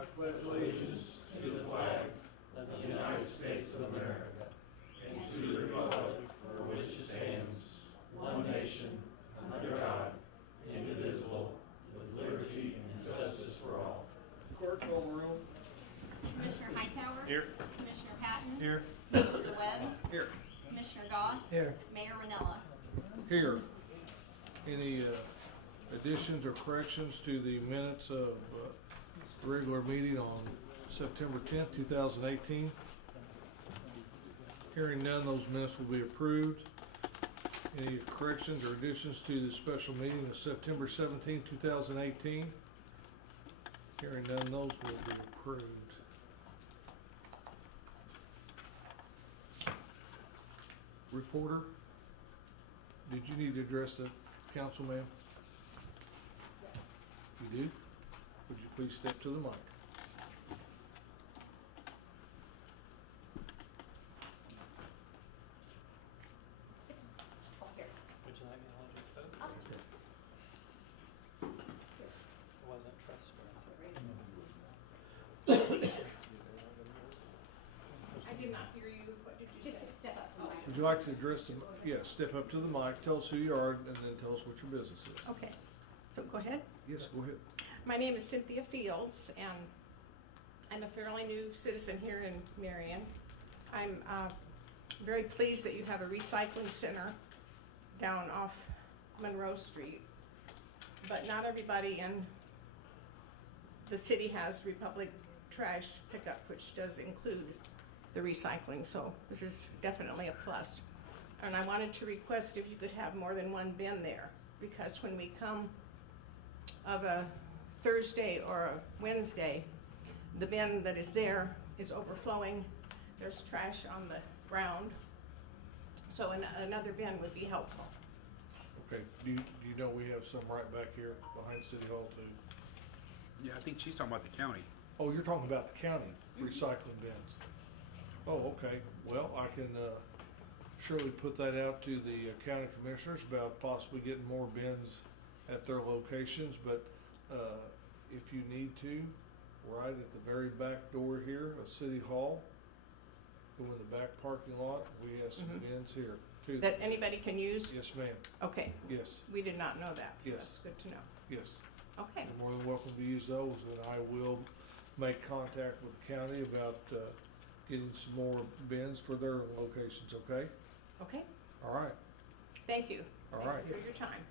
I pledge allegiance to the flag of the United States of America and to the republic for which it stands, one nation, under God, indivisible, with liberty and justice for all. Clerk, call the roll. Commissioner Hightower? Here. Commissioner Patton? Here. Commissioner Webb? Here. Commissioner Goss? Here. Mayor Ranella? Here. Any additions or corrections to the minutes of the regular meeting on September 10th, 2018? Hearing none, those minutes will be approved. Any corrections or additions to the special meeting of September 17th, 2018? Hearing none, those will be approved. Reporter, did you need to address the council, ma'am? Yes. You do? Would you please step to the mic? Oh, here. Would you like me to hold your phone? Oh. It wasn't trustworthy. I did not hear you. What did you say? Just step up to the Would you like to address them? Yeah, step up to the mic, tell us who you are, and then tell us what your business is. Okay, so go ahead. Yes, go ahead. My name is Cynthia Fields, and I'm a fairly new citizen here in Marion. I'm very pleased that you have a recycling center down off Monroe Street, but not everybody in the city has Republic trash pickup, which does include the recycling, so this is definitely a plus. And I wanted to request if you could have more than one bin there, because when we come of a Thursday or a Wednesday, the bin that is there is overflowing. There's trash on the ground, so another bin would be helpful. Okay, do you know we have some right back here behind City Hall too? Yeah, I think she's talking about the county. Oh, you're talking about the county recycling bins. Oh, okay. Well, I can surely put that out to the county commissioners about possibly getting more bins at their locations, but if you need to, right at the very back door here of City Hall, go in the back parking lot, we have some bins here too. That anybody can use? Yes, ma'am. Okay, Yes, we did not know that, so Yes. that's good to know. yes. Okay, You're more than welcome to use those, and I will make contact with the county about getting some more bins for their locations, okay? okay, All right, thank you. all Thank right. you for your time.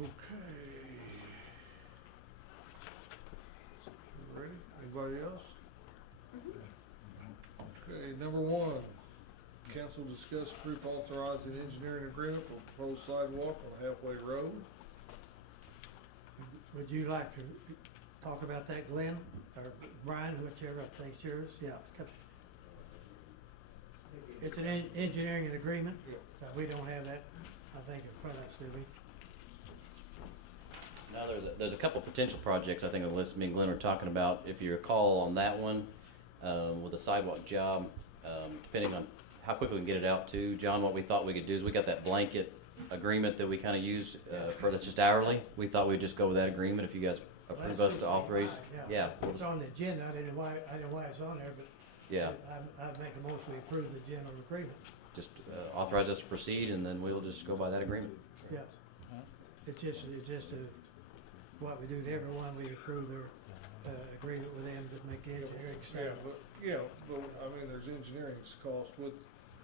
Okay. Ready? Anybody else? Okay, number one, council discuss proof authorizing engineering agreement for proposed sidewalk on Halfway Road. Would you like to talk about that, Glenn, or Brian, whichever I think's yours? Yeah. It's an engineering agreement. Yeah. We don't have that, I think, in front of us, do we? Now, there's a couple potential projects I think on the list me and Glenn are talking about. If you recall on that one, with the sidewalk job, depending on how quickly we can get it out to, John, what we thought we could do is we got that blanket agreement that we kind of use for that's just hourly. We thought we'd just go with that agreement if you guys approve us to authorize. Yeah. we'll It's just- on the agenda. I didn't know why it's on there, but Yeah, I'd make a motion we approve the general agreement. just authorize us to proceed and then we'll just go by that agreement. Yes. It's just what we do to everyone, we approve their agreement with them to make the engineering Yeah, stuff. but I mean, there's engineering costs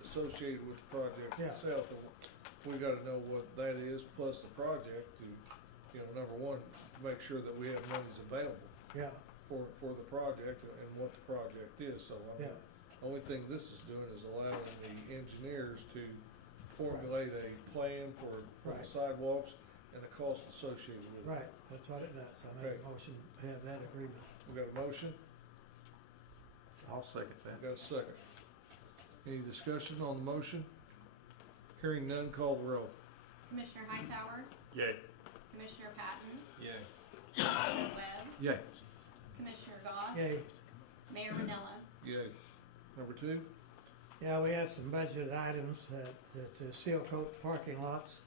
associated with the project Yeah. itself. And we gotta know what that is, plus the project to, number one, make sure that we have monies available Yeah, for the project and what the project is, so I mean, yeah, the only thing this is doing is allowing the engineers to formulate a plan for the Right. sidewalks and the cost associated with it. right, that's what it does. I make Okay. a motion to have that agreement. We got a motion, I'll second that. we got a second. Any discussion on the motion? Hearing none, call the roll. Commissioner Hightower? Yay. Commissioner Patton? Yay. Commissioner Webb? Yay. Commissioner Goss? Yay, Mayor Ranella? Yay. Number 2? Yeah, we have some budgeted items to seal coat parking lots,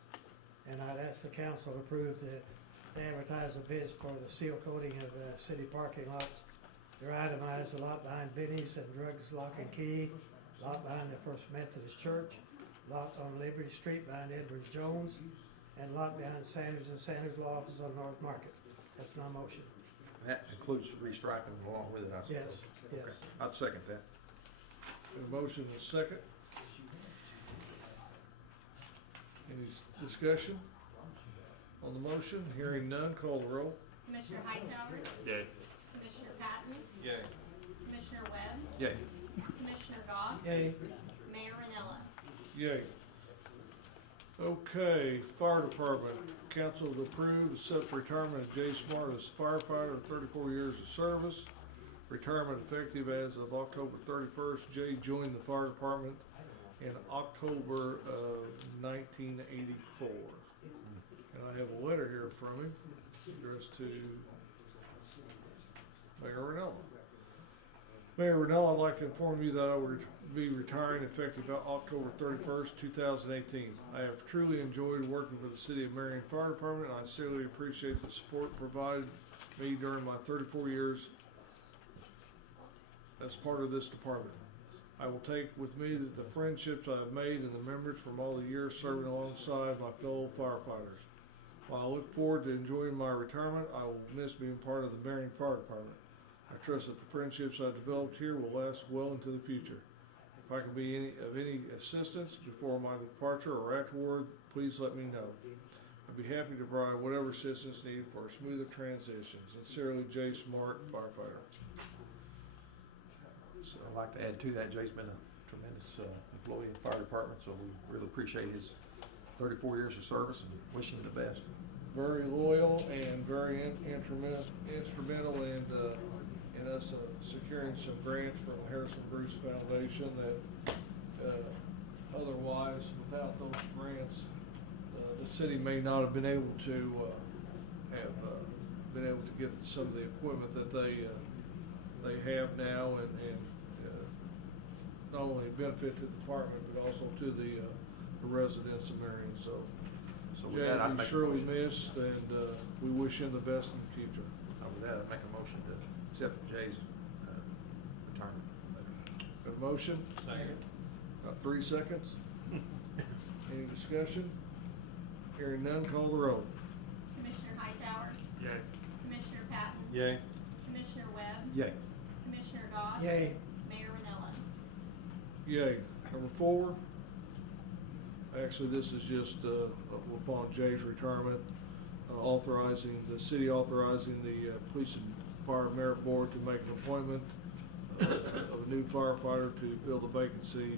and I'd ask the council to approve to advertise the bids for the seal coating of city parking lots. They're itemized: a lot behind Benny's and Drugs Lock and Key, a lot behind the First Methodist Church, a lot on Liberty Street behind Edwards Jones, and a lot behind Sanders and Sanders Law Office on North Market. That's my motion. That includes restriping along with it, I suppose. Yes, yes. I'd second that. Got a motion and a second. Any discussion on the motion? Hearing none, call the roll. Commissioner Hightower? Yay. Commissioner Patton? Yay. Commissioner Webb? Yay. Commissioner Goss? Yay. Mayor Renella? Yay. Okay, Fire Department. Council to approve the set retirement of Jay Smart as firefighter, 34 years of service. Retirement effective as of October 31st. Jay joined the fire department in October of 1984. And I have a letter here from him addressed to Mayor Renella. Mayor Renella, I'd like to inform you that I will be retiring effective October 31st, 2018. I have truly enjoyed working for the City of Marion Fire Department, and I sincerely appreciate the support provided me during my 34 years as part of this department. I will take with me the friendships I have made and the memories from all the years serving alongside my fellow firefighters. While I look forward to enjoying my retirement, I will miss being part of the Marion Fire Department. I trust that the friendships I developed here will last well into the future. If I can be of any assistance before my departure or afterward, please let me know. I'd be happy to provide whatever assistance needed for a smoother transition. Sincerely, Jay Smart, firefighter. So I'd like to add to that, Jay's been a tremendous employee in the fire department, so we really appreciate his 34 years of service and wish him the best. Very loyal and very instrumental in us securing some grants from Harrison Bruce Foundation that otherwise, without those grants, the city may not have been able to get some of the equipment that they have now and not only benefit to the department but also to the residents of Marion. So with Jay that, I'd will be make a surely motion. missed, and we wish him the best in the future. With that, I'd make a motion to accept Jay's retirement. Got a motion? Second. About 3 seconds. Any discussion? Hearing none, call the roll. Commissioner Hightower? Yay. Commissioner Patton? Yay. Commissioner Webb? Yay. Commissioner Goss? Yay. Mayor Renella? Yay. Number 4. Actually, this is just upon Jay's retirement, the city authorizing the Police and Fire Merit Board to make an appointment of a new firefighter to fill the vacancy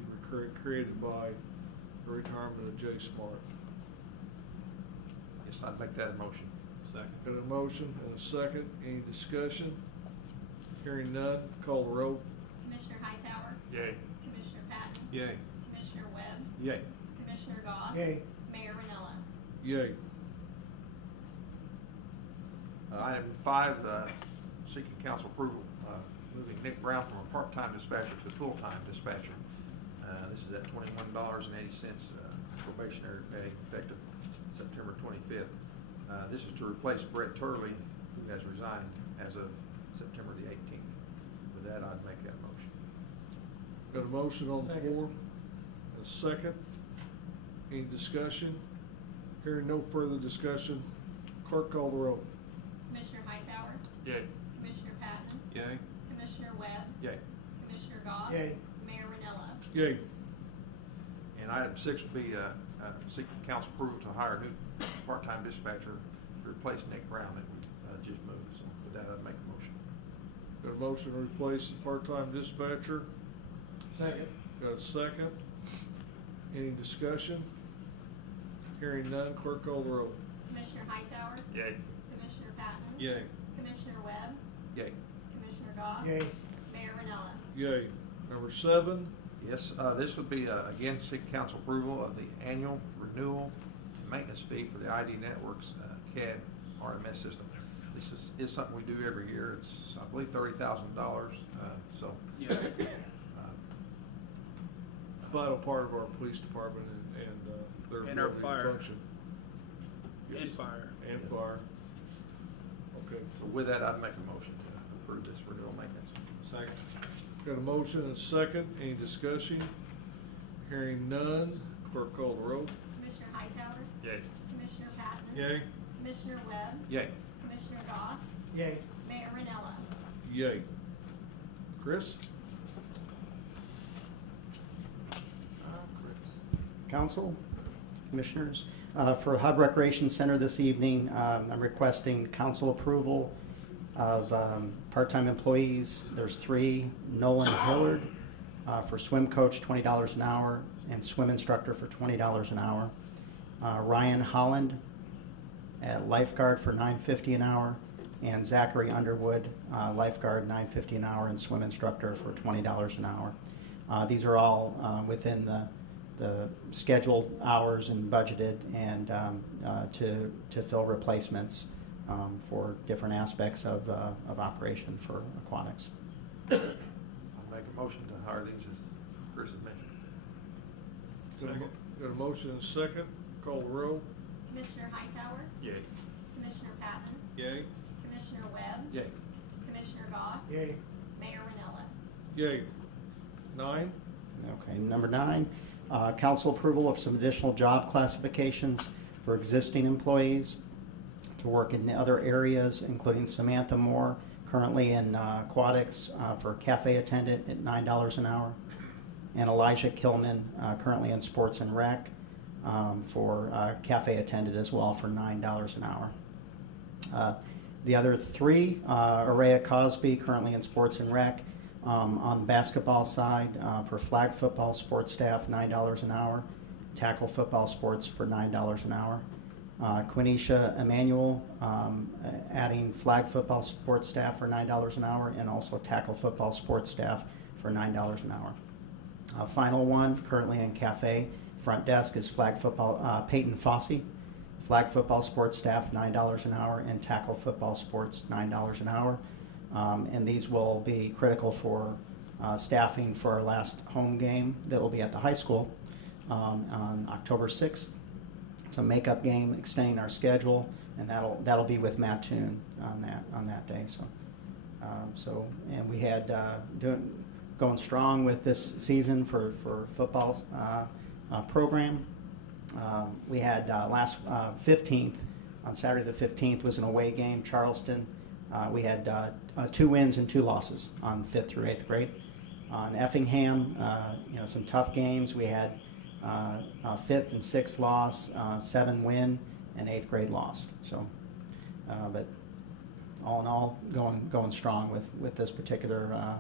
created by the retirement of Jay Smart. Yes, I'd make that a motion. Second. Got a motion and a second. Any discussion? Hearing none, call the roll. Commissioner Hightower? Yay. Commissioner Patton? Yay. Commissioner Webb? Yay. Commissioner Goss? Yay. Mayor Renella? Yay. Item 5, seeking council approval, moving Nick Brown from a part-time dispatcher to a full-time dispatcher. This is at $21.80 probationary pay effective September 25th. This is to replace Brett Turley, who has resigned as of September the 18th. With that, I'd make that motion. Got a motion on the Second. floor. A second. Any discussion? Hearing no further discussion, clerk call the roll. Commissioner Hightower? Yay. Commissioner Patton? Yay. Commissioner Webb? Yay. Commissioner Goss? Yay. Mayor Renella? Yay. And item 6 would be seeking council approval to hire a new part-time dispatcher to replace Nick Brown that we just moved. So with that, I'd make a motion. Got a motion to replace the part-time dispatcher. Second. Got a second. Any discussion? Hearing none, clerk call the roll. Commissioner Hightower? Yay. Commissioner Patton? Yay. Commissioner Webb? Yay. Commissioner Goss? Yay. Mayor Renella? Yay. Number 7. Yes, this would be, again, seek council approval of the annual renewal maintenance fee for the ID Networks CAD RMS system. This is something we do every year. It's, I believe, $30,000, so. Yeah. Vital part of our police department and their And our ability to fire. function. And Yes. fire. And fire. Okay. So with that, I'd make a motion to approve this renewal maintenance. Second. Got a motion and a second. Any discussion? Hearing none. Clerk call the roll. Commissioner Hightower? Yay. Commissioner Patton? Yay. Commissioner Webb? Yay. Commissioner Goss? Yay. Mayor Renella? Yay. Chris? Council, Commissioners. For Hub Recreation Center this evening, I'm requesting council approval of part-time employees. There's 3, Nolan Hillard for swim coach, $20 an hour, and swim instructor for $20 an hour. Ryan Holland at lifeguard for $9.50 an hour, and Zachary Underwood, lifeguard, $9.50 an hour, and swim instructor for $20 an hour. These are all within the scheduled hours and budgeted, and to fill replacements for different aspects of operation for aquatics. I'll make a motion to hire these, as Chris has mentioned. Got a motion and a second. Call the roll. Commissioner Hightower? Yay. Commissioner Patton? Yay. Commissioner Webb? Yay. Commissioner Goss? Yay. Mayor Renella? Yay. 9. Okay, number 9, council approval of some additional job classifications for existing employees to work in other areas, including Samantha Moore, currently in aquatics for cafe attendant at $9 an hour, and Elijah Killman, currently in sports and rec for cafe attendant as well for $9 an hour. The other 3, Araya Cosby, currently in sports and rec, on the basketball side, for flag football sports staff, $9 an hour. Tackle football sports for $9 an hour. Quenisha Emanuel, adding flag football sports staff for $9 an hour, and also tackle football sports staff for $9 an hour. Final one, currently in cafe front desk, is flag football, Peyton Fossey. Flag football sports staff, $9 an hour, and tackle football sports, $9 an hour. And these will be critical for staffing for our last home game that will be at the high school on October 6th. It's a makeup game, extending our schedule, and that'll be with Mattoon on that day. And we had going strong with this season for football program. We had last 15th, on Saturday the 15th, was an away game, Charleston. We had 2 wins and 2 losses on 5th through 8th grade. On Effingham, some tough games. We had 5th and 6th loss, 7 win, and 8th grade lost. So, but all in all, going strong with this particular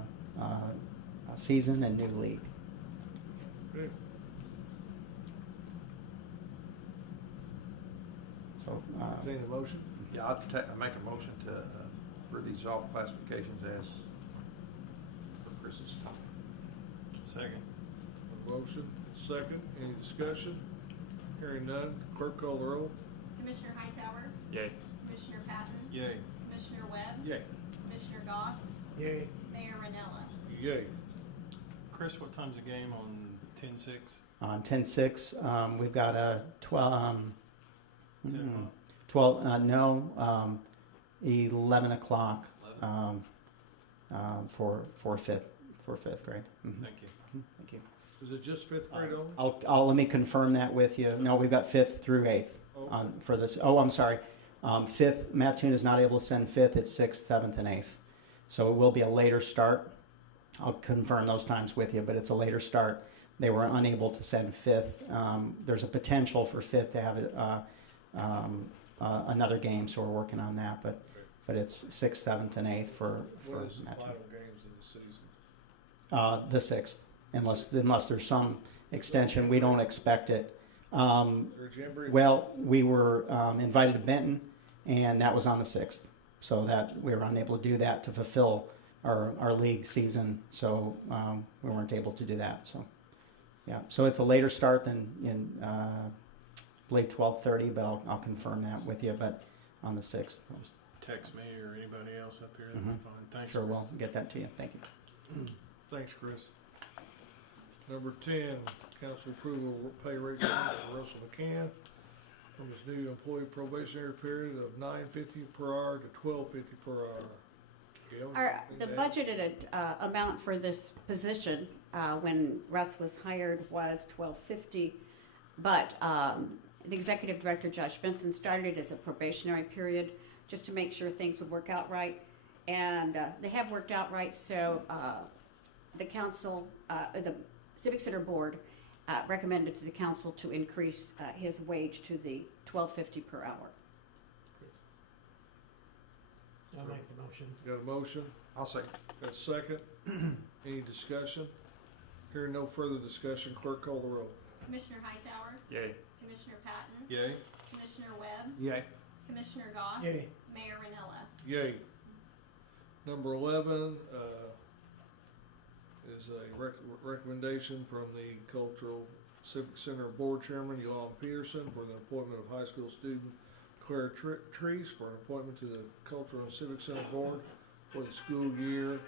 season and new league. Okay. So, Entertain the motion. Yeah, I'll make a motion to for these job classifications as for Chris's. Second. A motion, second. Any discussion? Hearing none. Clerk call the roll. Commissioner Hightower? Yay. Commissioner Patton? Yay. Commissioner Webb? Yay. Commissioner Goss? Yay. Mayor Renella? Yay. Chris, what time's the game on 10-6? on 10-6, we've got a 11 o'clock for fifth grade. Mhm. Thank you. Thank you. Is it just 5th grade only? Let me confirm that with you. No, we've got 5th through 8th Okay. for this. Oh, I'm sorry. 5th, Mattoon is not able to send 5th. It's 6th, 7th, and 8th. So it will be a later start. I'll confirm those times with you, but it's a later start. They were unable to send 5th. There's a potential for 5th to have another game, so we're working on that. But it's 6th, 7th, and 8th for What is the Mattoon. final games of the season? The 6th, unless there's some extension. We don't expect it. Is there a jamboree? Well, we were invited to Benton, and that was on the 6th. So that we were unable to do that to fulfill our league season. So we weren't able to do that. So yeah, so it's a later start than I believe 12:30, but I'll confirm that with you. But on the 6th. text me or anybody else up here, that'd be fine. Thanks. Sure Chris. will. Get that to you. Thank you. Thanks, Chris. Number 10, council approval of pay rate for Russell McCann from his new employee probationary period of $9.50 per hour to $12.50 per hour. Gail, The anything to add? budgeted amount for this position, when Russ was hired, was $12.50. But the executive director, Josh Benson, started it as a probationary period just to make sure things would work out right. And they have worked out right, so the council, the Civic Center Board recommended to the council to increase his wage to the $12.50 per hour. I'll make the motion. Got a motion? I'll second. Got a second? Any discussion? Hearing no further discussion, clerk call the roll. Commissioner Hightower, Yay. Commissioner Patton, Yay. Commissioner Webb, Yay. Commissioner Goss, Yay. Mayor Renella. Yay. Number 11 is a recommendation from the Cultural Civic Center Board Chairman, Yolanda Peterson, for the appointment of high school student Claire Treese for an appointment to the Cultural and Civic Center Board for the school year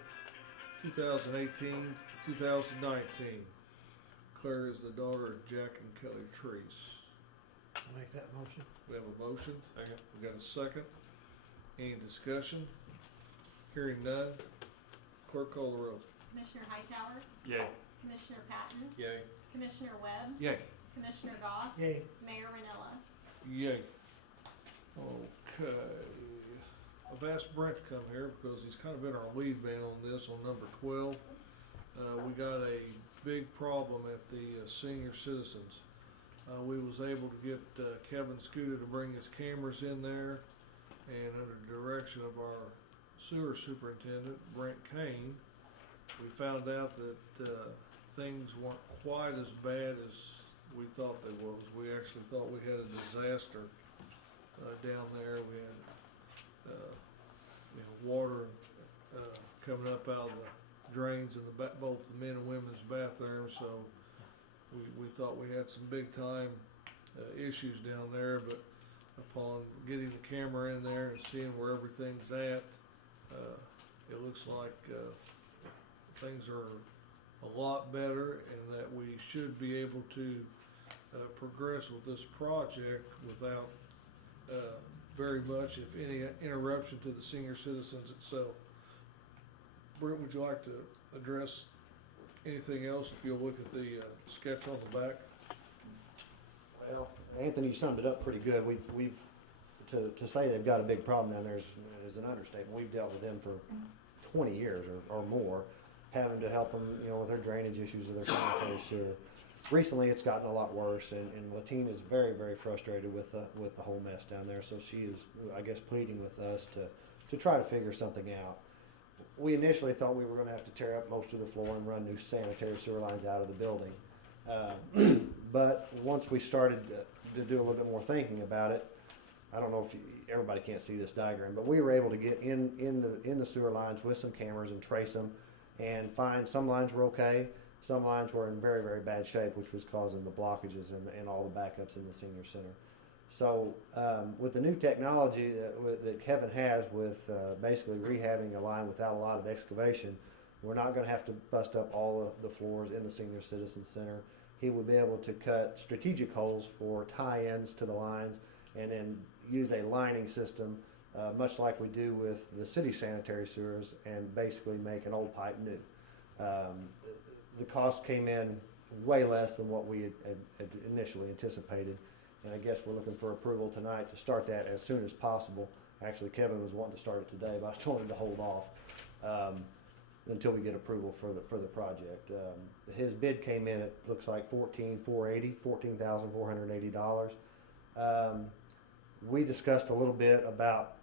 2018-2019. Claire is the daughter of Jack and Kelly Treese. I'll make that motion. We have a motion. Second. We got a second. Any discussion? Hearing none. Clerk call the roll. Commissioner Hightower, Yay. Commissioner Patton, Yay. Commissioner Webb, Yay. Commissioner Goss, Yay. Mayor Renella. Yay. Okay. I've asked Brent to come here because he's kind of been our lead man on this, on number 12. We got a big problem at the senior citizens. We was able to get Kevin Scooter to bring his cameras in there, and under the direction of our sewer superintendent, Brent Kane, we found out that things weren't quite as bad as we thought they was. We actually thought we had a disaster down there. We had water coming up out of the drains in the both the men and women's bathrooms. So we thought we had some big time issues down there. But upon getting the camera in there and seeing where everything's at, it looks like things are a lot better, and that we should be able to progress with this project without very much, if any, interruption to the senior citizens itself. Brent, would you like to address anything else? If you'll look at the sketch on the back. Well, Anthony, you summed it up pretty good. We've to say they've got a big problem down there is an understatement. We've dealt with them for 20 years or more, having to help them, with their drainage issues or their sanitary sewer. Recently, it's gotten a lot worse, and Latine is very, very frustrated with the whole mess down there. So she is, I guess, pleading with us to try to figure something out. We initially thought we were going to have to tear up most of the floor and run new sanitary sewer lines out of the building. But once we started to do a little bit more thinking about it, I don't know if everybody can't see this diagram, but we were able to get in the sewer lines with some cameras and trace them and find some lines were okay. Some lines were in very, very bad shape, which was causing the blockages and all the backups in the senior center. So with the new technology that Kevin has with basically rehabbing a line without a lot of excavation, we're not going to have to bust up all of the floors in the senior citizen center. He will be able to cut strategic holes for tie-ins to the lines and then use a lining system, much like we do with the city sanitary sewers, and basically make an old pipe new. The cost came in way less than what we had initially anticipated, and I guess we're looking for approval tonight to start that as soon as possible. Actually, Kevin was wanting to start it today, but I told him to hold off until we get approval for the project. His bid came in, it looks like $14,480. We discussed a little bit about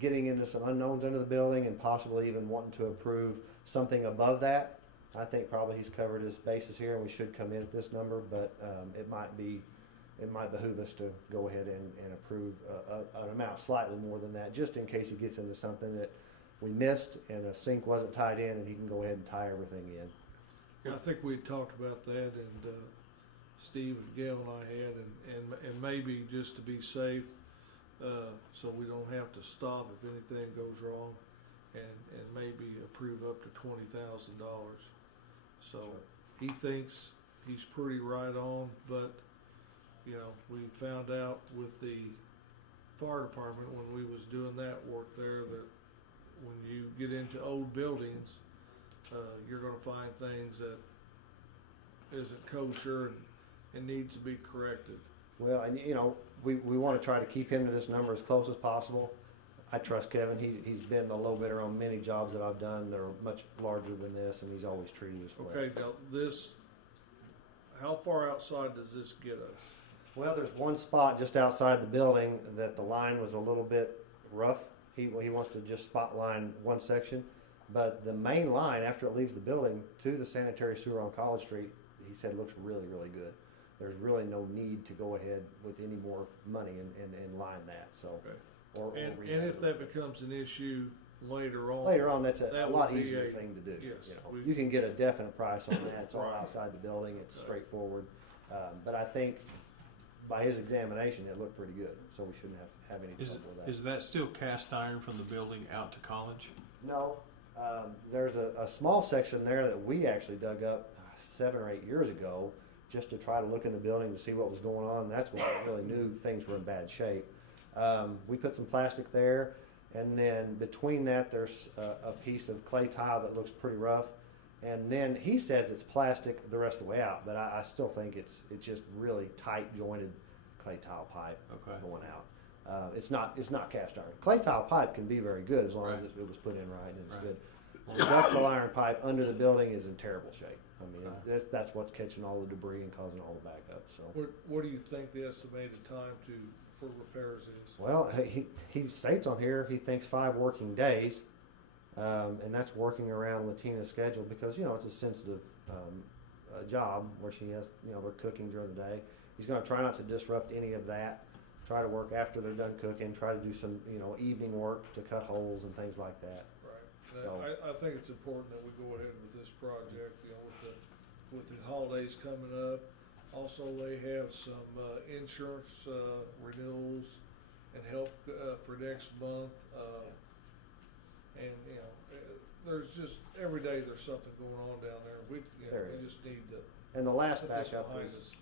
getting into some unknowns into the building and possibly even wanting to approve something above that. I think probably he's covered his bases here, and we should come in at this number, but it might behoove us to go ahead and approve an amount slightly more than that, just in case he gets into something that we missed and a sink wasn't tied in, and he can go ahead and tie everything in. Yeah, I think we talked about that, and Steve and Gail and I had, and maybe just to be safe, so we don't have to stop if anything goes wrong, and maybe approve up to $20,000. So he thinks he's pretty right on, but, you know, we found out with the fire department when we was doing that work there that when you get into old buildings, you're gonna find things that isn't kosher and needs to be corrected. Well, and you know, we want to try to keep him to this number as close as possible. I trust Kevin. He's been the low bidder on many jobs that I've done that are much larger than this, and he's always treated us well. Okay, now this, how far outside does this get us? Well, there's one spot just outside the building that the line was a little bit rough. He wants to just spot line one section, but the main line after it leaves the building to the sanitary sewer on College Street, he said looks really, really good. There's really no need to go ahead with any more money and line that, so. Okay. Or And rehab if it. that becomes an issue later on. Later on, that's a that lot would be easier a- thing to do. yes, You know, we- you can get a definite price on that. It's all Right. outside the building. It's Right. straightforward. But I think by his examination, it looked pretty good. So we shouldn't have any trouble with that. Is that still cast iron from the building out to College? No, there's a small section there that we actually dug up 7 or 8 years ago just to try to look in the building to see what was going on. That's when we really knew things were in bad shape. We put some plastic there, and then between that there's a piece of clay tile that looks pretty rough. And then he says it's plastic the rest of the way out, but I still think it's just really tight jointed clay tile pipe Okay. going out. It's not cast iron. Clay tile pipe can be very good as long as Right. it was put in right and it's Right. good. Well, the ductile iron pipe under the building is in terrible shape. I mean, Right. that's what's catching all the debris and causing all the backup. So, What do you think the estimated time for repairs is? well, he states on here he thinks 5 working days, and that's working around Latina's schedule because you know it's a sensitive job where she has they're cooking during the day. He's going to try not to disrupt any of that. Try to work after they're done cooking. Try to do some evening work to cut holes and things like that. Right. So- I think it's important that we go ahead with this project, with the holidays coming up. Also, they have some insurance renewals and help for next month. And, there's just, every day there's something going on down there. We There is. just need to, And the last Put this backup behind was, us.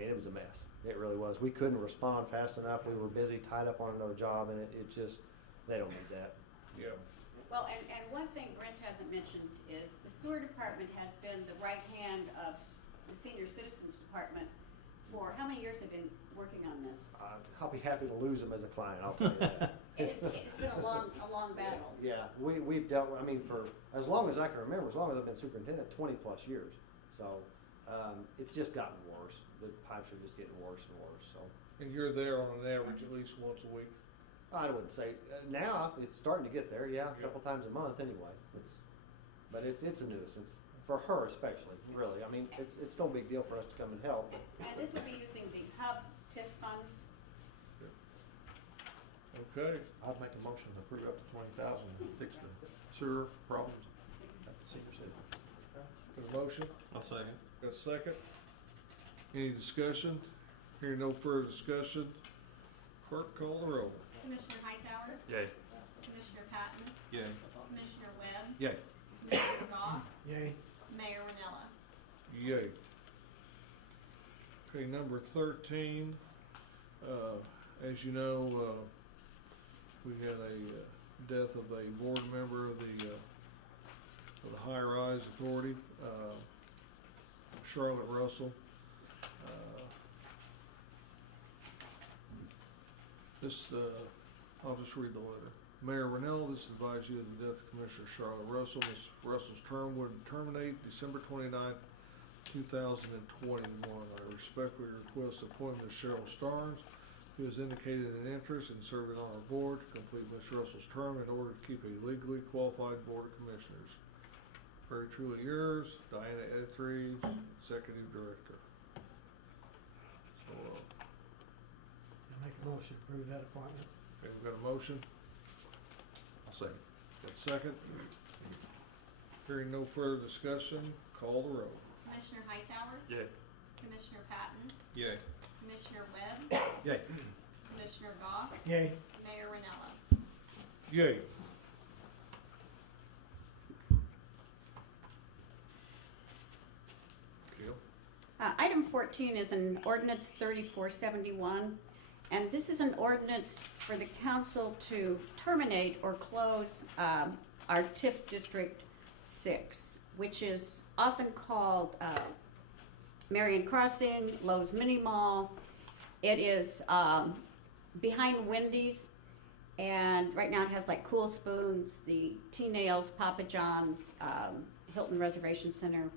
it was a mess. It really was. We couldn't respond fast enough. We were busy, tied up on another job, and it just, they don't need that. yeah. Well, and one thing Brent hasn't mentioned is the sewer department has been the right hand of the senior citizens department for, how many years have been working on this? I'll be happy to lose him as a client, I'll tell you that. It's been a long battle. Yeah, we've dealt, for as long as I can remember, as long as I've been superintendent, 20 plus years. So, it's just gotten worse. The pipes are just getting worse and worse, so. And you're there on an average at least once a week. I wouldn't say, now it's starting to get there, yeah, a couple times a month anyway. But it's a nuisance, for her especially, really. It's no big deal for us to come and help. And this would be using the hub TIF funds. Okay, I'd make a motion to approve up to 20,000 and fix the sewer problems at the senior center. got a motion, I'll second. got a second. Any discussion? Hearing no further discussion, clerk call the roll. Commissioner Hightower, Yay. Commissioner Patton, Yay. Commissioner Webb, Yay. Commissioner Goss, Yay. Mayor Ranella. Yay. Okay, number 13, as you know, we had a death of a board member of the High Rise Authority, Charlotte Russell. I'll just read the letter. Mayor Ranella, this advises you of the death of Commissioner Charlotte Russell. Ms. Russell's term would terminate December 29th, 2021. I respectfully request the appointment of Cheryl Starnes, who has indicated an interest in serving on our board, to complete Ms. Russell's term in order to keep a legally qualified board of commissioners. Very truly yours, Diana Etheridge, Executive Director. So, I make a motion to approve that appointment. okay, we've got a motion, I'll second. got a second. Hearing no further discussion, call the roll. Commissioner Hightower, Yay. Commissioner Patton, Yay. Commissioner Webb, Yay. Commissioner Commissioner Goff, Yay. Mayor Renella. Yay. Jill? Item 14 is an ordinance 3471, and this is an ordinance for the council to terminate or close our TIF District 6, which is often called Marion Crossing, Lowe's Mini Mall. It is behind Wendy's, and right now it has like Cool Spoons, the T-Nails, Papa John's, Hilton Reservation Center.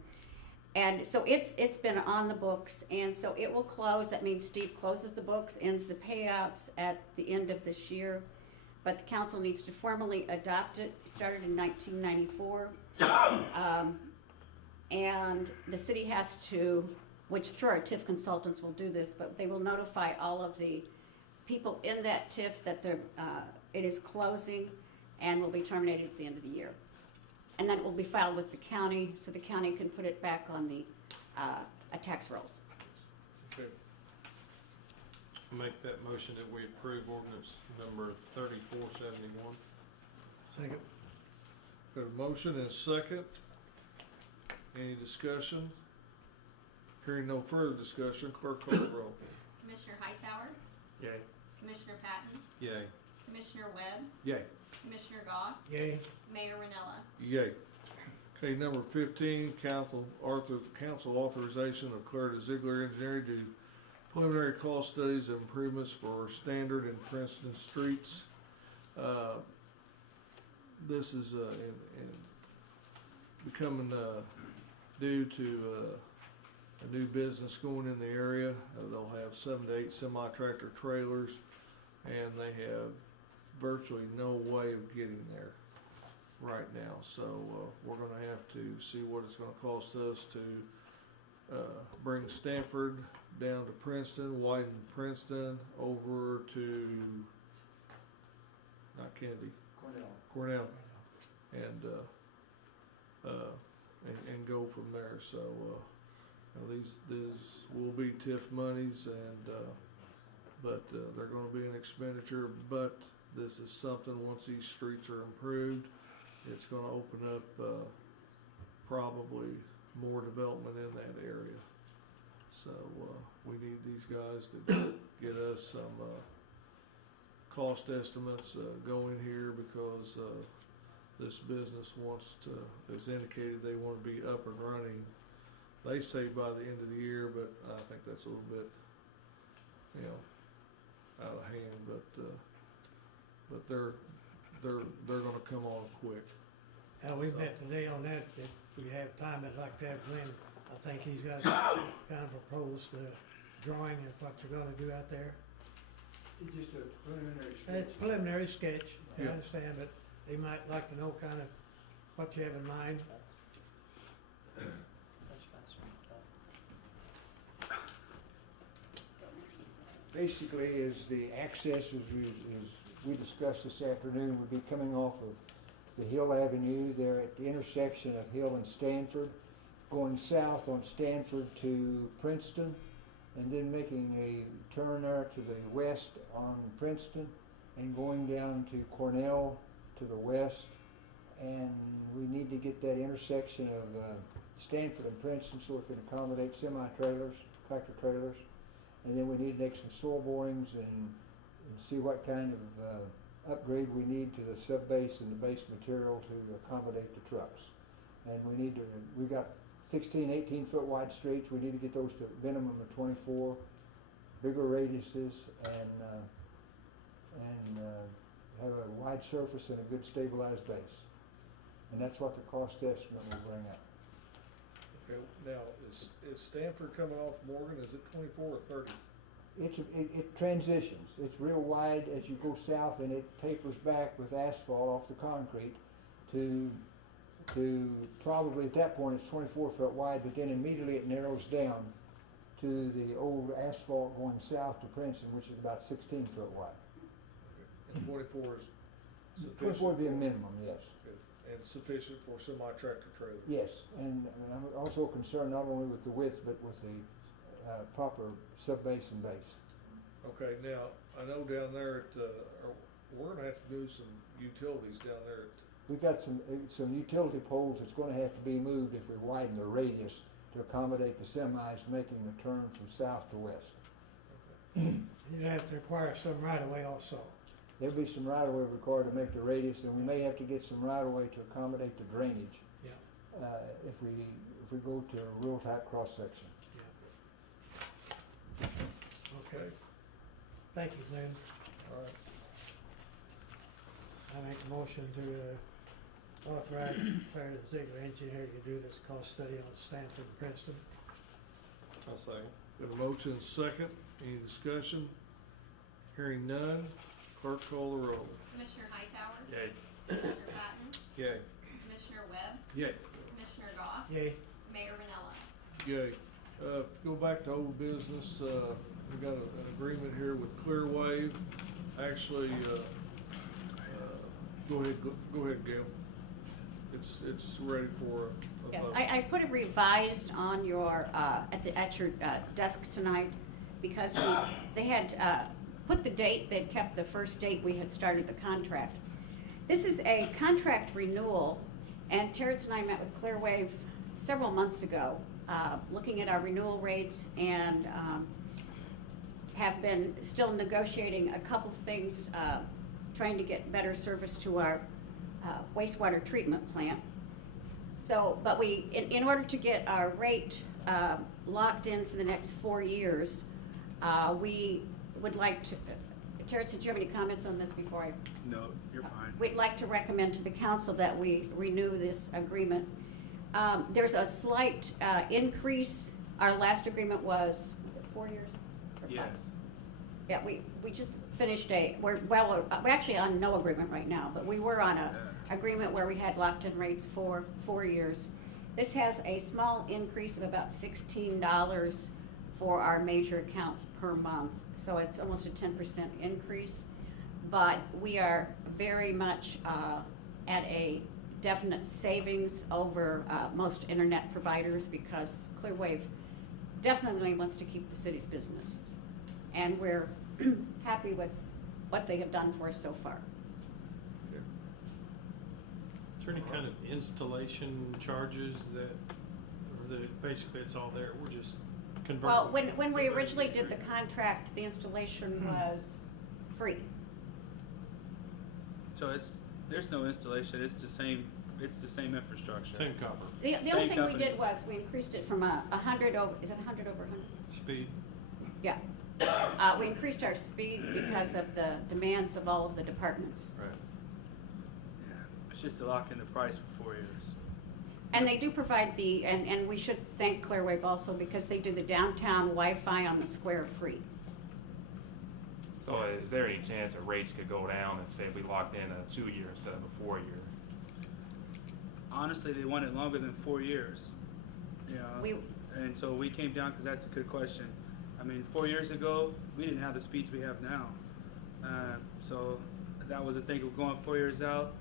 And so it's been on the books, and so it will close. That means Steve closes the books, ends the payouts at the end of this year. But the council needs to formally adopt it. It started in 1994. And the city has to, which through our TIF consultants will do this, but they will notify all of the people in that TIF that it is closing and will be terminated at the end of the year. And then it will be filed with the county, so the county can put it back on the tax rolls. Okay. Make that motion that we approve ordinance number 3471. Second. Got a motion and a second. Any discussion? Hearing no further discussion, clerk call the roll. Commissioner Hightower, Yay. Commissioner Patton, Yay. Commissioner Webb, Yay. Commissioner Goff, Yay. Mayor Renella. Yay. Okay, number 15, council authorization of Clarida Ziegler Engineering to do preliminary cost studies and improvements for Standard and Princeton streets. This is becoming due to a new business going in the area. They'll have 7 to 8 semi-tractor trailers, and they have virtually no way of getting there right now. So we're going to have to see what it's going to cost us to bring Stanford down to Princeton, widen Princeton over to not Kennedy, Cornell, and go from there. So these will be TIF monies, and but they're going to be an expenditure. But this is something, once these streets are improved, it's going to open up probably more development in that area. So we need these guys to get us some cost estimates going here, because this business has indicated they want to be up and running. They say by the end of the year, but I think that's a little bit, out of hand. But they're going to come on quick. We met today on that. If we have time, I'd like to have Glenn. I think he's got kind of proposed drawing of what you're going to do out there. It's just a preliminary sketch. It's preliminary sketch, I Yeah. understand, but they might like to know kind of what you have in mind. Much faster than that. Basically, is the access, as we discussed this afternoon, would be coming off of the Hill Avenue there at the intersection of Hill and Stanford, going south on Stanford to Princeton, and then making a turn there to the west on Princeton, and going down to Cornell to the west. And we need to get that intersection of Stanford and Princeton so it can accommodate semi-trailers, tractor trailers. And then we need to make some soil borings and see what kind of upgrade we need to the sub-base and the base material to accommodate the trucks. And we got 16, 18 foot wide streets. We need to get those to a minimum of 24, bigger radiuses, and have a wide surface and a good stabilized base. And that's what the cost estimate will bring up. Okay, now, is Stanford coming off Morgan? Is it 24 or 30? It transitions. It's real wide as you go south, and it tapers back with asphalt off the concrete to probably at that point it's 24 foot wide, but then immediately it narrows down to the old asphalt going south to Princeton, which is about 16 foot wide. And 24 is sufficient? 24 would be a minimum, yes. And sufficient for semi-tractor trailer? Yes, and I'm also concerned not only with the width, but with the proper sub-base and base. Okay, now, I know down there at, we're gonna have to do some utilities down there at, We've got some utility poles that's gonna have to be moved if we widen the radius to accommodate the semis making the turn from south to west. You'd have to acquire some right of way also. There'll be some right of way required to make the radius, and we may have to get some right of way to accommodate the drainage. Yeah. If we go to a real tight cross section. Yeah. Okay. Thank you, Glenn. all right. I make a motion to authorize Claire Ziegler engineer to do this cost study on Stanford and Princeton. I'll second. Got a motion and second, any discussion? Hearing none, clerk call the roll. Commissioner Hightower? Yay. Commissioner Patton? Yay. Commissioner Webb? Yay. Commissioner Goss? Yay. Mayor Manella? Yay. Go back to old business, we got an agreement here with Clearwave. Actually, go ahead, Gail. It's ready for a Yes, vote. I put it revised on your, at your desk tonight because they had put the date, they'd kept the first date we had started the contract. This is a contract renewal, and Terrence and I met with Clearwave several months ago, looking at our renewal rates and have been still negotiating a couple things, trying to get better service to our wastewater treatment plant. So, but in order to get our rate locked in for the next 4 years, we would like to, Terrence, did you have any comments on this before I? No, you're fine. We'd like to recommend to the council that we renew this agreement. There's a slight increase. Our last agreement was it 4 years? Or 5? Yes. Yeah, we just finished we're actually on no agreement right now, but we were on a agreement where we had locked in rates for 4 years. This has a small increase of about $16 for our major accounts per month, so it's almost a 10% increase. But we are very much at a definite savings over most internet providers because Clearwave definitely wants to keep the city's business. And we're happy with what they have done for us so far. Is there any kind of installation charges or basically it's all there, we're just converting? Well, when we originally did the contract, the installation was free. So there's no installation, it's the same infrastructure. Same copper. The Same only thing we company. did was we increased it from 100 over, is it 100 over 100? Speed. Yeah. We increased our speed because of the demands of all of the departments. Right. Yeah, it's just to lock in the price for 4 years. And they do provide and we should thank Clearwave also because they do the downtown Wi-Fi on the square free. So is there any chance that rates could go down if, say, we locked in a 2 year instead of a 4 year? Honestly, they want it longer than 4 years. You know, and so we came down because that's a good question. I mean, 4 years ago, we didn't have the speeds we have now. So that was the thing of going 4 years out.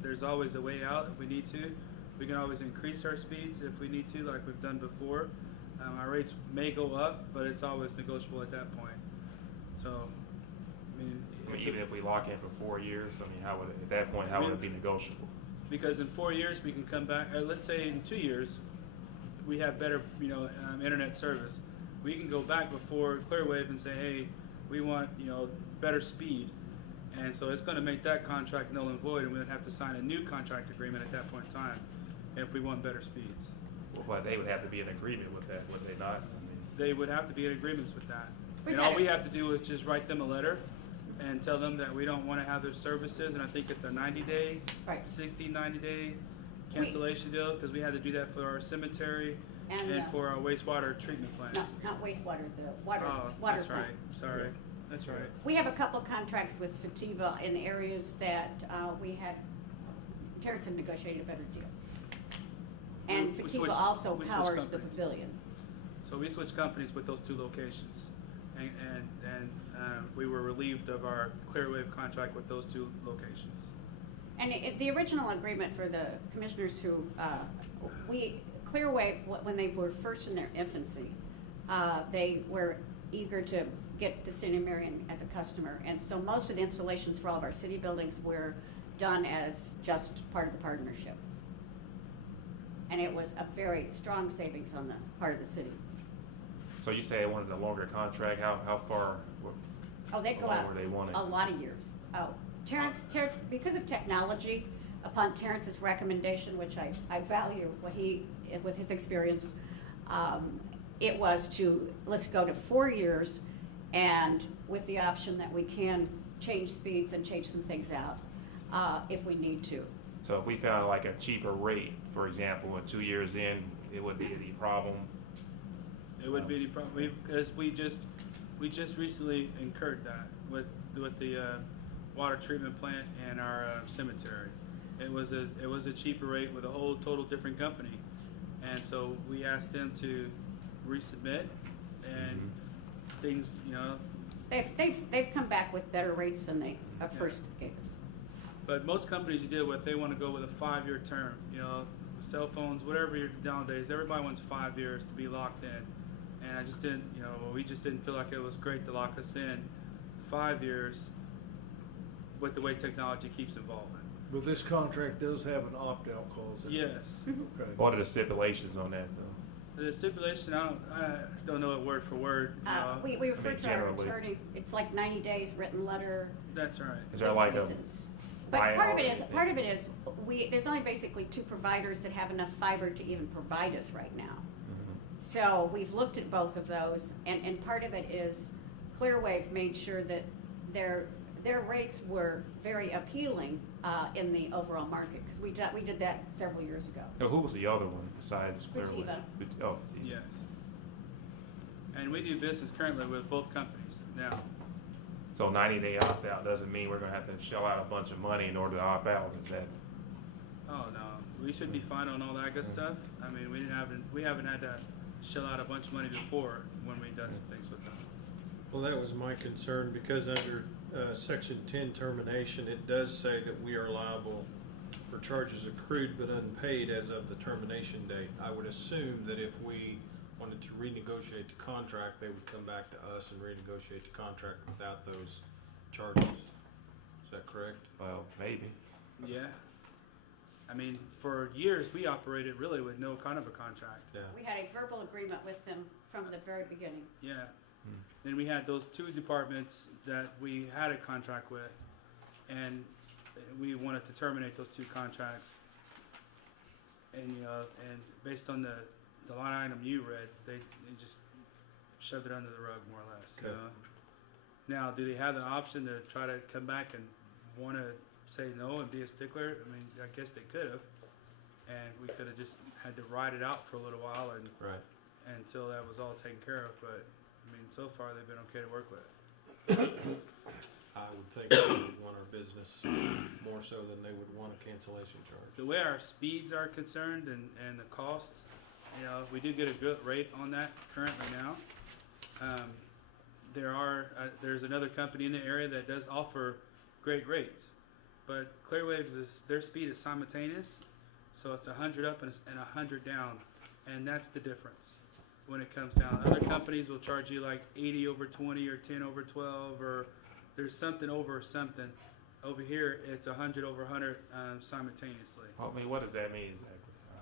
There's always a way out if we need to. We can always increase our speeds if we need to, like we've done before. Our rates may go up, but it's always negotiable at that point. So, I mean, Even if we lock in for 4 years, I mean, how would it, at that point, how would it be negotiable? Because in 4 years we can come back. Let's say in 2 years we have better, internet service. We can go back before Clearwave and say, hey, we want better speed, and so it's going to make that contract null and void, and we would have to sign a new contract agreement at that point in time if we want better speeds. Well, they would have to be in agreement with that, would they not? I mean, They would have to be in agreements with that. And all we have to do is just write them a letter and tell them that we don't want to have their services, and I think it's a 90-day, Right. 90-day cancellation deal, because we had to do that for our cemetery And and for our wastewater treatment plant. no, not wastewater, the water Oh, water that's plant. right, sorry, that's right. We have a couple contracts with Fativa in areas that we had, Terrence had negotiated a better deal. And We Fativa switched- also we switched powers the companies. pavilion. So we switched companies with those 2 locations, and we were relieved of our Clearwave contract with those 2 locations. And the original agreement for the commissioners who, Clearwave, when they were first in their infancy, they were eager to get the City of Marion as a customer. And so most of the installations for all of our city buildings were done as just part of the partnership. And it was a very strong savings on the part of the city. So you say they wanted a longer contract, how far, Oh, they go how out long were they wanting? a lot of years. Oh, Terrence, because of technology, upon Terrence's recommendation, which I value with his experience, it was to, let's go to 4 years, and with the option that we can change speeds and change some things out if we need to. So if we found like a cheaper rate, for example, 2 years in, it would be any problem? It wouldn't be any problem, because we just recently incurred that with the water treatment plant and our cemetery. It was a cheaper rate with a whole total different company, and so we asked them to resubmit, and things, you know. They've come back with better rates than they at first gave us. But most companies you deal with, they want to go with a 5-year term. You know, cell phones, whatever you're nowadays, everybody wants 5 years to be locked in. And I just didn't, you know, we just didn't feel like it was great to lock us in 5 years with the way technology keeps evolving. But this contract does have an opt-out clause in it. Yes. Okay. What are the stipulations on that though? The stipulation, I don't know it word for word. We refer to our generally. attorney, it's like 90 days written letter. That's right. Is there like a reasons. But buyout part or of it anything? is there's only basically 2 providers that have enough fiber to even provide us right now. So we've looked at both of those, and part of it is Clearwave made sure that their rates were very appealing in the overall market, because we did that several years ago. So who was the other one besides Clearwood? Vertiva. Oh, Yes. And we do business currently with both companies now. so 90-day opt-out doesn't mean we're gonna have to shell out a bunch of money in order to opt out, is that? Oh, no, we should be fine on all that good stuff. I mean, we haven't had to shell out a bunch of money before when we done some things with them. Well, that was my concern, because under section 10 termination, it does say that we are liable for charges accrued but unpaid as of the termination date. I would assume that if we wanted to renegotiate the contract, they would come back to us and renegotiate the contract without those charges. Is that correct? Well, maybe. Yeah. I mean, for years, we operated really with no kind of a contract. Yeah. We had a verbal agreement with them from the very beginning. Yeah. Then we had those 2 departments that we had a contract with, and we wanted to terminate those 2 contracts. And, you know, and based on the line item you read, they just shoved it under the rug, more or less. Okay. You know? Now, do they have the option to try to come back and want to say no and be a stickler? I mean, I guess they could have, and we could have just had to ride it out for a little while and Right. until that was all taken care of. But I mean, so far they've been okay to work with. I would think they would want our business more so than they would want a cancellation charge. The way our speeds are concerned and the costs, you know, we do get a good rate on that currently now. There's another company in the area that does offer great rates, but Clearwave's their speed is simultaneous, so it's 100 up and 100 down, and that's the difference when it comes down. Other companies will charge you like 80 over 20 or 10 over 12, or there's something over something. Over here, it's 100 over 100 simultaneously. I mean, what does that mean exactly?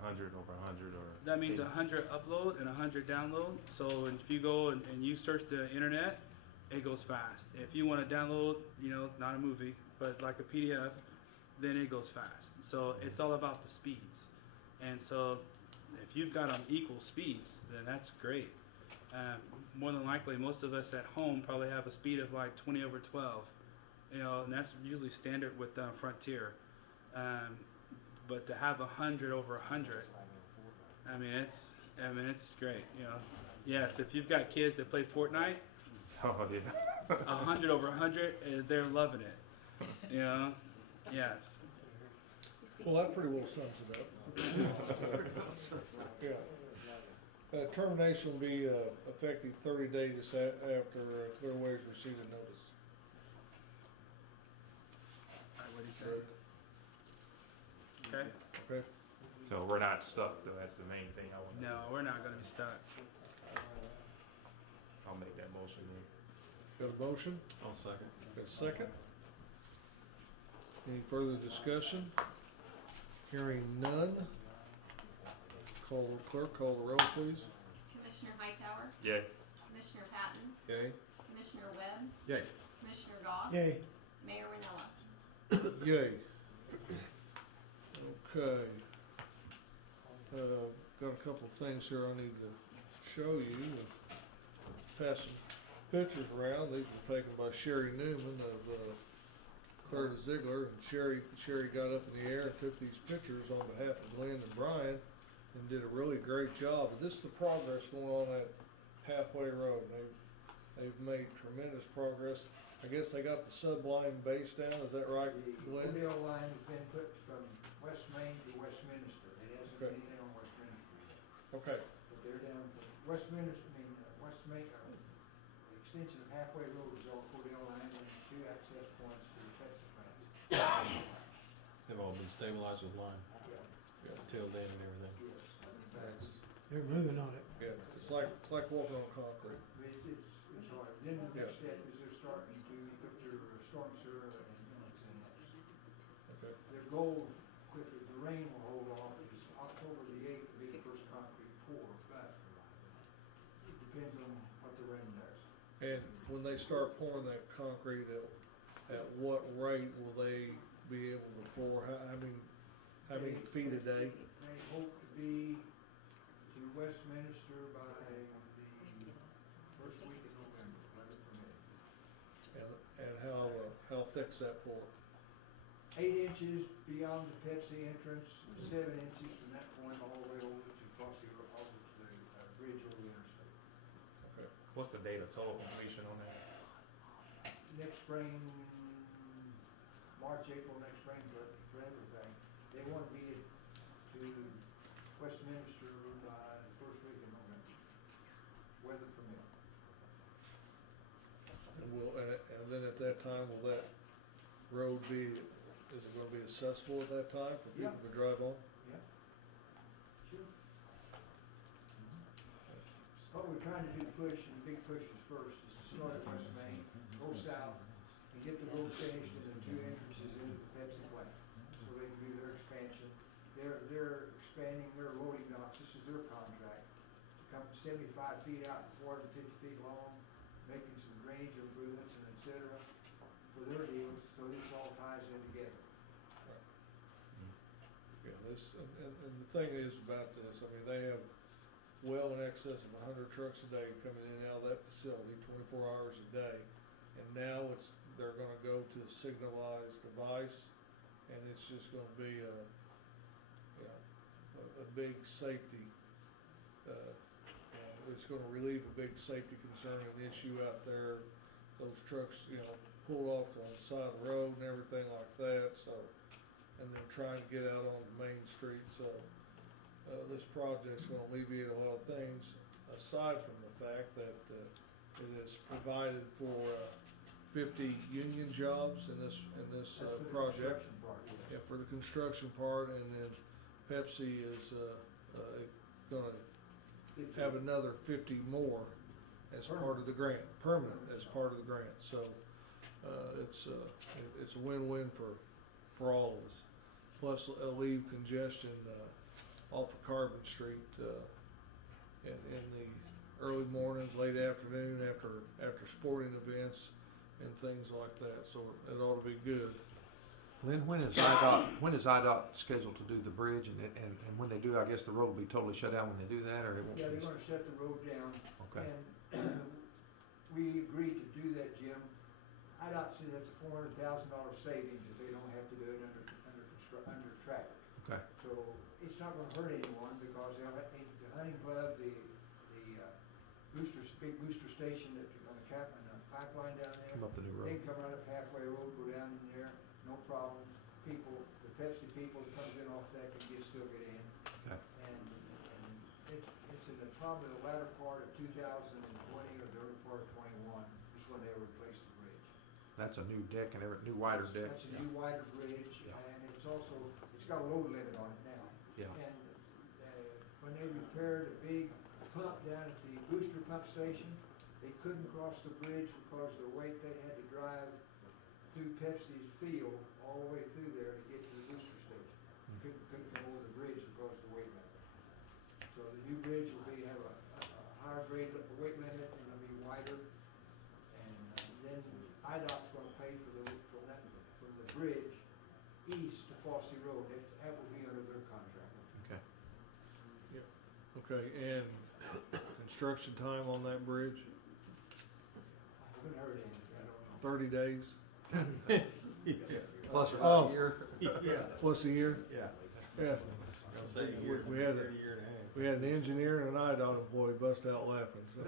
100 over 100 or? That means 100 upload and 100 download. So if you go and you search the internet, it goes fast. If you want to download, you know, not a movie, but like a PDF, then it goes fast. So it's all about the speeds. And so if you've got equal speeds, then that's great. More than likely, most of us at home probably have a speed of like 20 over 12. You know, and that's usually standard with Frontier. But to have 100 over 100, I mean, it's great. You know, yes, if you've got kids that play Fortnite, Oh, yeah. 100 over 100, they're loving it. You know, yes. Well, that pretty well sums it up. Yeah. Termination will be effective 30 days after Clearwave's received a notice. What do you say? Okay. Okay. So we're not stuck though, that's the main thing I want to know. No, we're not going to be stuck. I'll make that motion then. Got a motion? I'll second. Got a second? Any further discussion? Hearing none. Clerk, call the roll, please. Commissioner Hightower, Yay. Commissioner Patton, Yay? Commissioner Webb, Yay. Commissioner Goss, Yay. Mayor Renella. Yay. Okay. Got a couple of things here I need to show you. Pass some pictures around. These were taken by Sherry Newman of Curtis Ziegler. And Sherry got up in the air and took these pictures on behalf of Glenn and Brian and did a really great job. This is the progress going on at Halfway Road. They've made tremendous progress. I guess they got the sublime base down, is that right, The Glenn? Woodville line has been put from West Main to Westminster. It hasn't Okay. been anything on Westminster yet. Okay, But they're down from Westminster, West Main, the extension of Halfway Road is on Woodville line and 2 access points to the Pepsi plants. They've all been stabilized with lime, Yeah. tilled in and everything. Yes. that's, They're moving on it. yeah, it's like walking on concrete. It's hard. Then the Yeah. next step is they're starting to put their storm sewer and inlets in next. Okay. Their goal, quickly, the rain will hold off, is October the 8th to be the first concrete pour, but it depends on what the rain does. And when they start pouring that concrete, at what rate will they be able to pour? How many feet a day? They hope to be to Westminster by the first week of November, weather permitting. And how thick's that pour? 8 inches beyond the Pepsi entrance, 7 inches from that point all the way over to Fossey, over to the bridge over the interstate. Okay. What's the date of total completion on that? Next spring, March, April, next spring for everything. They want to be to Westminster by the first week of November, weather permitting. And then at that time, will that road be, is it gonna be accessible at that time for people to drive on? Yeah. Sure. What we're trying to do, push, and the big push is first, is to start at West Main, go south, and get the road finished and the 2 entrances into the Pepsi plant, so they can do their expansion. They're expanding their loading docks, this is their contract, to come 75 feet out and 450 feet long, making some drainage improvements and et cetera, for their deals, so this all ties in together. Yeah, and the thing is about this, I mean, they have well in excess of 100 trucks a day coming in and out of that facility 24 hours a day. And now they're gonna go to a signalized device, and it's just gonna be a big safety, it's gonna relieve a big safety concern and issue out there. Those trucks, pull off on the side of the road and everything like that, so, and then trying to get out on Main Street, so, this project's gonna alleviate a lot of things, aside from the fact that, it has provided for, 50 union jobs in this That's for the project. construction part, yes. Yeah, for the construction part, and then Pepsi is, gonna have another 50 more as part of the grant, permanent as part of the grant, so, it's a win-win for all of us. Plus, it'll leave congestion, off of Carbon Street, in the early mornings, late afternoon, after sporting events and things like that, so it ought to be good. Lynn, when is IDOT scheduled to do the bridge, and when they do, I guess the road will be totally shut down when they do that, or it won't be? Yeah, they're gonna shut the road down. Okay. And we agreed to do that, Jim. IDOT said that's a $400,000 savings if they don't have to do it under traffic. Okay. So it's not gonna hurt anyone because they'll have, the hunting club, the big booster station that, on the pipeline down there. Come up the new They road. can come right up Halfway Road, go down in there, no problem. People, the Pepsi people that comes in off that can still get in. Okay. And it's in probably the latter part of 2020 or the early part of 21 is when they replace the bridge. That's a new deck and new wider deck. That's a new wider bridge, Yeah. and it's got a load limit on it now. Yeah. And when they repaired a big pump down at the booster pump station, They couldn't cross the bridge because of the weight. They had to drive through Pepsi's field all the way through there to get to the booster station. Couldn't come over the bridge because of the weight limit. So the new bridge will have a higher grade weight limit, and it'll be wider. And then IDOT's gonna pay from the bridge east to Fossey Road. That will be under their contract. Okay. Okay, and construction time on that bridge, I haven't heard anything, I don't know. 30 days? Plus or Oh. not a year? Yeah. Plus a year? Yeah. Yeah. I'll say a year, We had a year and a half. We had an engineer and an IDOT employee bust out laughing, so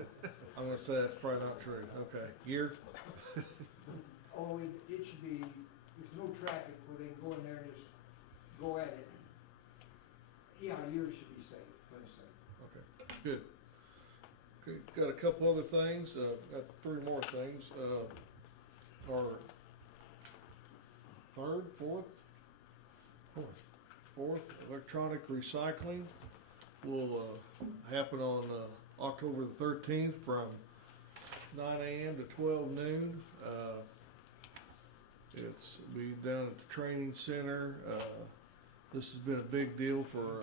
I'm gonna say that's probably not true. Okay, year? Oh, it should be, there's no traffic where they can go in there and just go at it. Yeah, a year should be safe, plenty safe. Okay, good. Okay, got a couple other things, got 3 more things. Our fourth electronic recycling will happen on October the 13th from 9 a.m. to 12 noon. It's be down at the training center. This has been a big deal for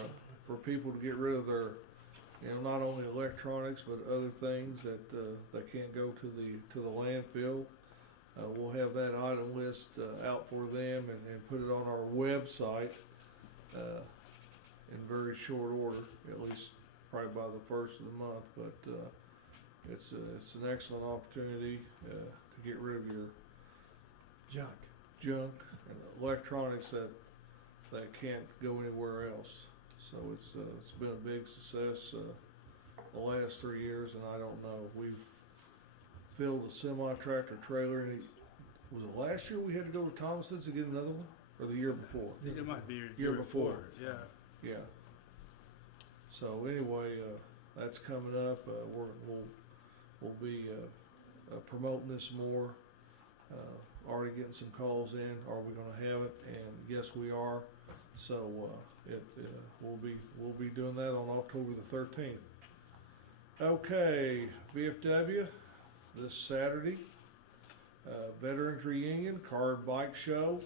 people to get rid of their, not only electronics but other things that can't go to the landfill. We'll have that item list out for them and put it on our website in very short order, at least probably by the first of the month. But it's an excellent opportunity to get rid of your junk and electronics that can't go anywhere else. So it's been a big success the last 3 years, and I don't know, we've filled a semi-tractor trailer, and was it last year we had to go to Thomason's to get another one, or the year before? I think it might be Year before. Yeah. Yeah. So anyway, that's coming up. We'll be promoting this more. Already getting some calls in. Are we going to have it? And yes, we are. So we'll be doing that on October the 13th. Okay, VFW this Saturday. Veterans Reunion Card Bike Show.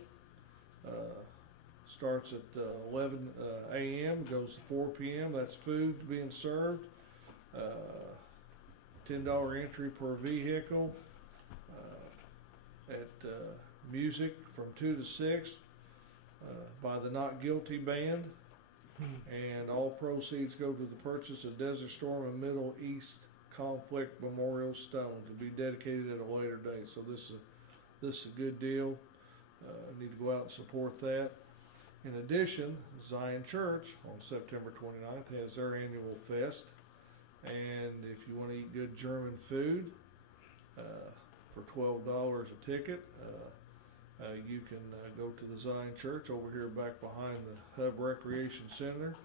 Starts at 11 a.m. goes to 4 p.m. That's food being served. $10 entry per vehicle. At music from 2 to 6 by the Not Guilty Band. And all proceeds go to the purchase of Desert Storm and Middle East Conflict Memorial Stone to be dedicated at a later date. So this is a good deal. Need to go out and support that. In addition, Zion Church on September 29th has their annual fest. And if you want to eat good German food for $12 a ticket, you can go to the Zion Church over here back behind the Hub Recreation Center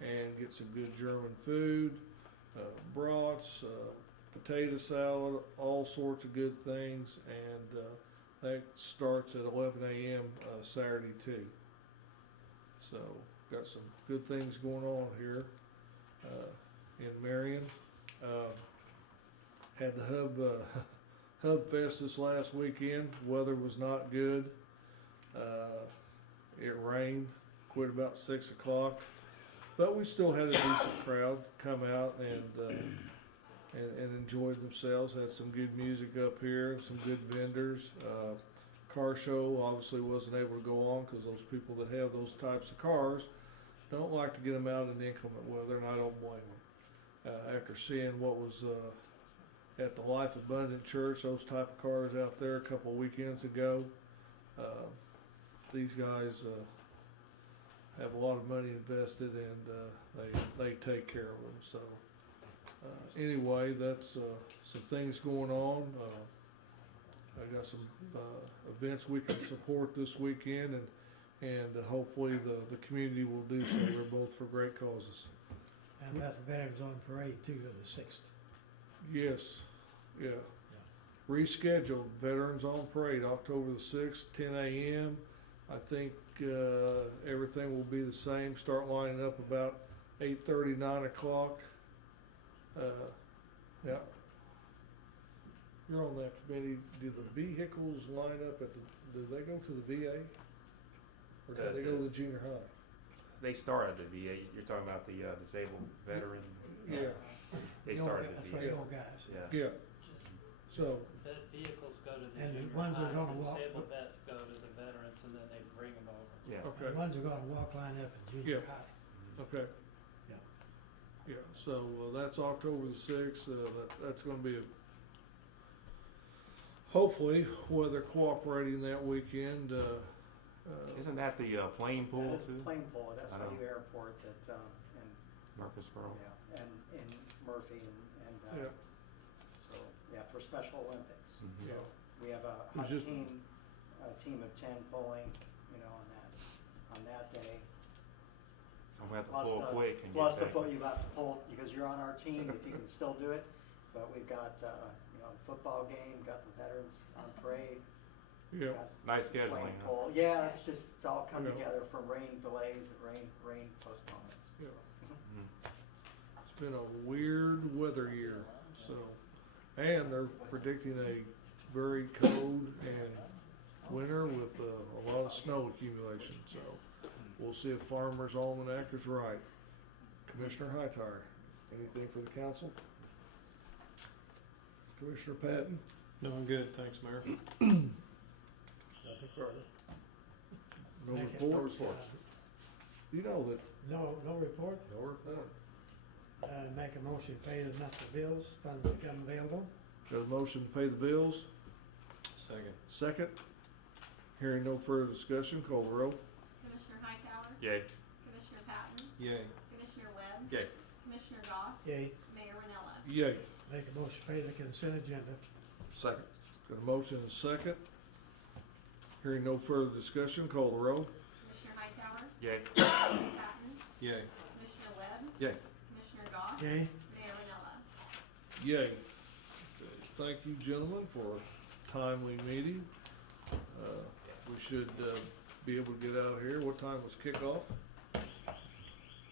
and get some good German food, brats, potato salad, all sorts of good things, and that starts at 11 a.m. Saturday too. So got some good things going on here in Marion. Had the Hub Fest this last weekend. Weather was not good. It rained, quit about 6 o'clock, but we still had a decent crowd come out and enjoyed themselves. Had some good music up here, some good vendors. Car show obviously wasn't able to go on because those people that have those types of cars don't like to get them out in inclement weather, and I don't blame them. After seeing what was at the Life Abundant Church, those type of cars out there a couple of weekends ago, these guys have a lot of money invested, and they take care of them. So anyway, that's some things going on. I got some events we can support this weekend, and hopefully the community will do so. They're both for great causes. And about the Veterans on Parade too, on the 6th. Yes, yeah. Rescheduled, Veterans on Parade, October the 6th, 10 a.m. I think everything will be the same. Start lining up about 8:30, 9 o'clock. Yeah. You're on that committee, do the vehicles line up at the, do they go to the VA? Or do they go to the junior high? They start at the VA, you're talking about the disabled veteran? Yeah, They The start old- at the That's for the VA. old guys. Yeah. yeah, so, Vet vehicles go to the And the junior ones that high, don't walk- disabled vets go to the veterans, and then they bring them over. Yeah. okay, The ones that are gonna walk line up at junior Yeah. high. okay. Yeah. Yeah, so, that's October the sixth, that's gonna be hopefully, weather cooperating that weekend, Isn't that the plane pool That is too? the plane pool at I know. SIU Airport that, and, Murfreesboro. yeah, and in Murphy and, Yeah. so, yeah, for Special Olympics. Mhm. So we have a It was just- a team of 10 pulling, you know, on that day. So we have to Plus pull the- quick and Plus get the back. foot, you have to pull, because you're on our team, if you can still do it. But we've got, you know, the football game, got the veterans on parade. yeah, got Nice plane scheduling. huh? pull. Yeah, it's just, it's all come Yeah. together from rain delays, rain postponements. Yeah. So. Mhm. it's been a weird weather year, so. And they're predicting a very cold and winter with a lot of snow accumulation, so we'll see if Farmer's Almanac is right. Commissioner Hightower, anything for the council? Commissioner Patton? No, I'm good, thanks, Mayor. Nothing further. No Make it- reports? You know that, No report? Make a motion to pay the monthly bills, funds become available. got a motion to pay the bills, Second. second. Hearing no further discussion, call the roll. Commissioner Hightower? Yay. Commissioner Patton? Yay. Commissioner Webb? Yay. Commissioner Goss? Yay. Mayor Renella? Yay. Make a motion to pay the consent agenda. Second. Got a motion and a second. Hearing no further discussion, call the roll. Commissioner Hightower? Yay. Commissioner Patton? Yay. Commissioner Webb? Yay. Commissioner Goss? Yay. Mayor Renella? Yay. Thank you, gentlemen, for a timely meeting. We should be able to get out of here. What time was kickoff?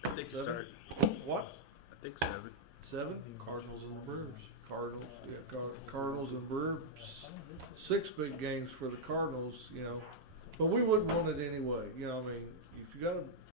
I think it started, What? I think 7. 7? Cardinals and the Brewers. Cardinals, yeah, Cardinals and Brewers. 6 big games for the Cardinals, you know, but we wouldn't want it anyway, you know, I mean, if you got a